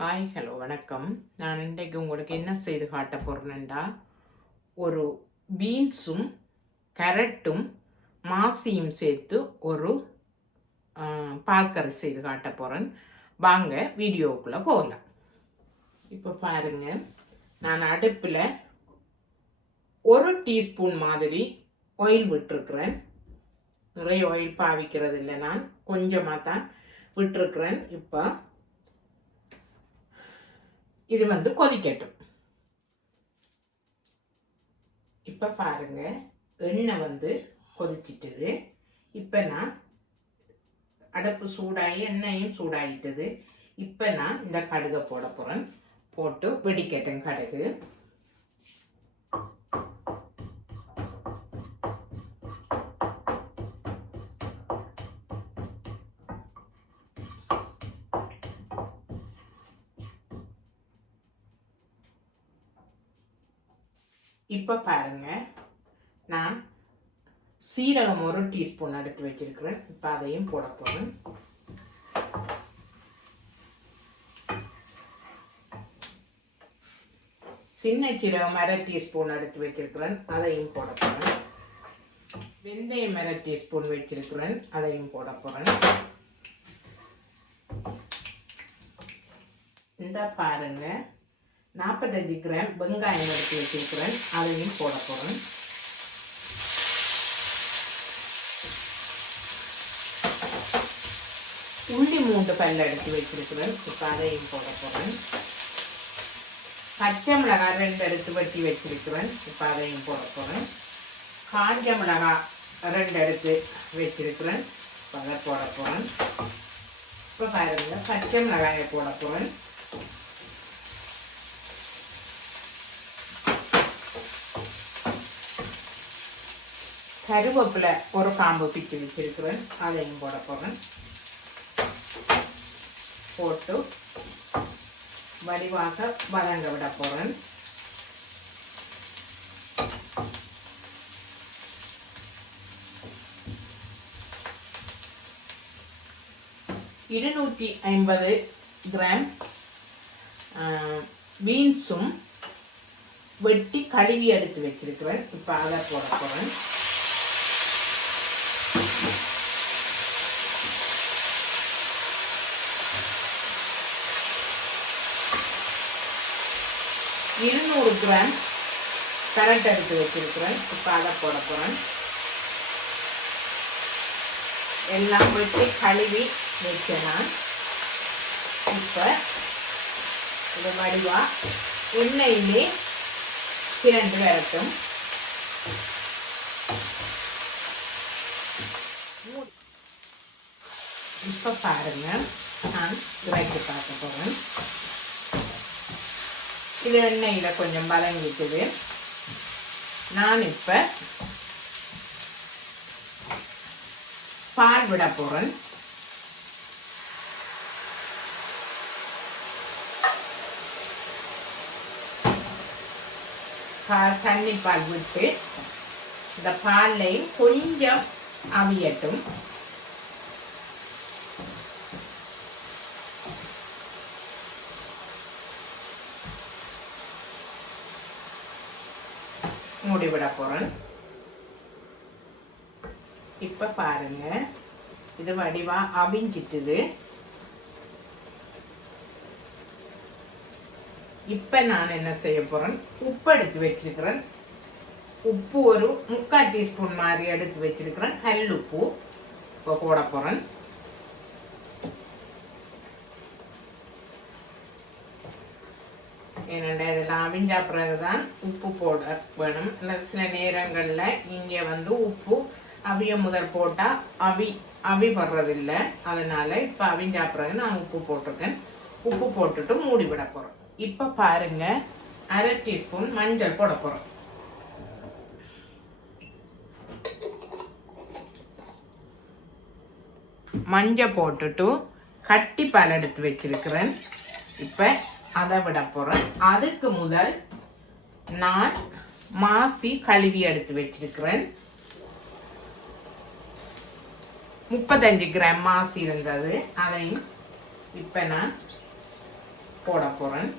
Hi hello வணக்கம். நான் இன்றைக்கு உங்களுக்கு என்ன செய்து காட்ட போகிறேன்டா, ஒரு பீன்ஸும் கேரட்டும் மாசியும் சேர்த்து ஒரு பால்கறி செய்து காட்ட போகிறேன். வாங்க வீடியோவுக்குள்ளே போகலாம். இப்போ பாருங்கள், நான் அடுப்பில் ஒரு டீஸ்பூன் மாதிரி ஆயில் விட்டுருக்குறேன். நிறைய ஆயில் பாவிக்கிறது இல்லை, நான் கொஞ்சமாக தான் விட்டுருக்குறேன். இப்போ இது கொதிக்கட்டும். இப்போ பாருங்க, எண்ணெய் கொதிச்சிட்டது. இப்போ நான் அடுப்பு சூடாகி எண்ணெயும் சூடாகிட்டது. இப்போ நான் இந்த கடுகை போட போகிறேன். போட்டு வெடிக்கட்டும் கடுகு. இப்போ பாருங்க, நான் சீரகம் ஒரு டீஸ்பூன் எடுத்து வச்சிருக்கிறேன். இப்போ அதையும் போட போகிறேன். சின்ன சீரகம் அரை டீஸ்பூன் எடுத்து வச்சிருக்கிறேன், அதையும் போட போகிறேன். வெந்தயம் அரை டீஸ்பூன் வச்சிருக்கிறேன், அதையும் போட போகிறேன். இந்த பாருங்க, 45 கிராம் வெங்காயம் எடுத்து வச்சிருக்கிறேன், அதையும் போட போகிறேன். உள்ளி 3 பல் எடுத்து வச்சிருக்கிறேன், இப்போ அதையும் போட போகிறேன். பச்சை மிளகாய் 2 எடுத்து வெட்டி வச்சிருக்கிறேன், இப்போ அதையும் போட போகிறேன். காஞ்ச மிளகாய் 2 எடுத்து வச்சிருக்கிறேன், இப்போ அதை போட போகிறேன். இப்போ பாருங்க, பச்சை மிளகாயை போட போகிறேன். கருவேப்பிலை ஒரு காம்பு பிச்சு வச்சிருக்கிறேன், அதையும் போட போகிறேன். போட்டு வடிவாக வதங்க விட போகிறேன். இருநூற்றி 50 கிராம் பீன்ஸும் வெட்டி கழுவி எடுத்து வச்சிருக்கிறேன், இப்போ அதை போட போகிறேன். இருநூறு கிராம் கேரட் எடுத்து வச்சிருக்கிறேன், இப்போ அதை போட போகிறேன். எல்லாம் வெட்டி கழுவி வச்சேன். இப்போ இது வடிவா எண்ணெயிலே திரண்டு வரட்டும். இப்போ பாருங்க, நான் இறக்கி பார்க்க போகிறேன். இது எண்ணெயில் கொஞ்சம் வதங்கிட்டுது. நான் இப்போ பால் விட போகிறேன். தண்ணி பால் விட்டு இந்த பாலையும் கொஞ்சம் அவியட்டும். மூடி விட போகிறேன். இப்போ பாருங்க, இது வடிவா அவிஞ்சிட்டுது. இப்போ நான் என்ன செய்ய போகிறேன், உப்பு எடுத்து வச்சிருக்கிறேன். உப்பு ஒரு 3/4 டீஸ்பூன் மாதிரி எடுத்து வச்சிருக்கிறேன், கல் உப்பு. இப்போ போட போகிறேன். ஏன்னா இதெல்லாம் அவிஞ்சா பிறகுதான் உப்பு போட வேணும். இல்லை சில நேரங்களில் இங்கே உப்பு அவிய முதல் போட்டால் அவி வர்றதில்லை. அதனால இப்போ அவிஞ்சா பிறகு நான் உப்பு போட்டிருக்கேன். உப்பு போட்டுட்டு மூடி விட போகிறேன். இப்போ பாருங்க, அரை டீஸ்பூன் மஞ்சள் போட போகிறோம். மஞ்சள் போட்டுட்டு கட்டிப்பால் எடுத்து வச்சிருக்கிறேன், இப்போ அதை விட போகிறேன். அதுக்கு முதல் நான் மாசி கழுவி எடுத்து வச்சிருக்கிறேன். 35 கிராம் மாசி இருந்தது, அதையும் இப்போ நான் போட போகிறேன்.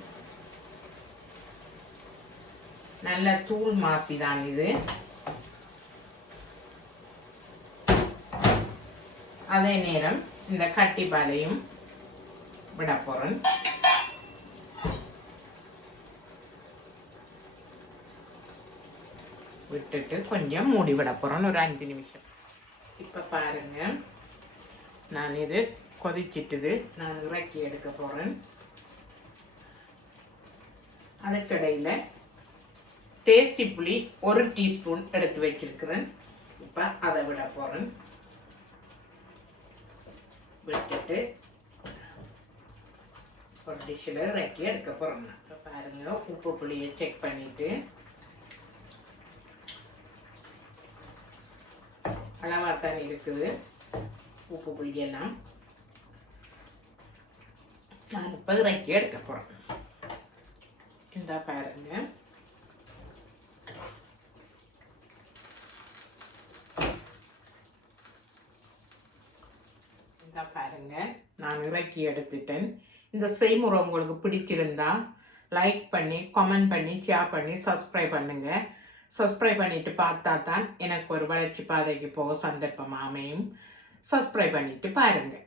நல்ல தூள் மாசி தான் இது. அதே நேரம் இந்த கட்டிப்பாலையும் விட போகிறேன். விட்டுட்டு கொஞ்சம் மூடி விட போகிறேன் ஒரு 5 நிமிஷம். இப்போ பாருங்க, நான் இது கொதிச்சிட்டுது. நான் இறக்கி எடுக்க போகிறேன். அதுக்கடையில் தேசி புளி 1 டீஸ்பூன் எடுத்து வச்சிருக்கிறேன். இப்போ அதை விட போகிறேன். விட்டுட்டு ஒரு டிஷ்ஷில் இறக்கி எடுக்க போகிறேன். இப்போ பாருங்கள், உப்பு புளியை செக் பண்ணிவிட்டு அளவாக தான் இருக்குது உப்பு புளியெல்லாம். நான் இப்போ இறக்கி எடுக்க போகிறேன். இந்த பாருங்க, இந்த பாருங்க, நான் இறக்கி எடுத்துட்டேன். இந்த செய்முறை உங்களுக்கு பிடிச்சிருந்தா லைக் பண்ணி, கமெண்ட் பண்ணி, ஷேர் பண்ணி, சப்ஸ்கிரைப் பண்ணுங்க. சப்ஸ்கிரைப் பண்ணிட்டு பார்த்தா தான் எனக்கு ஒரு வளர்ச்சி பாதைக்கு போக சந்தர்ப்பம் அமையும். சப்ஸ்கிரைப் பண்ணிட்டு பாருங்கள்.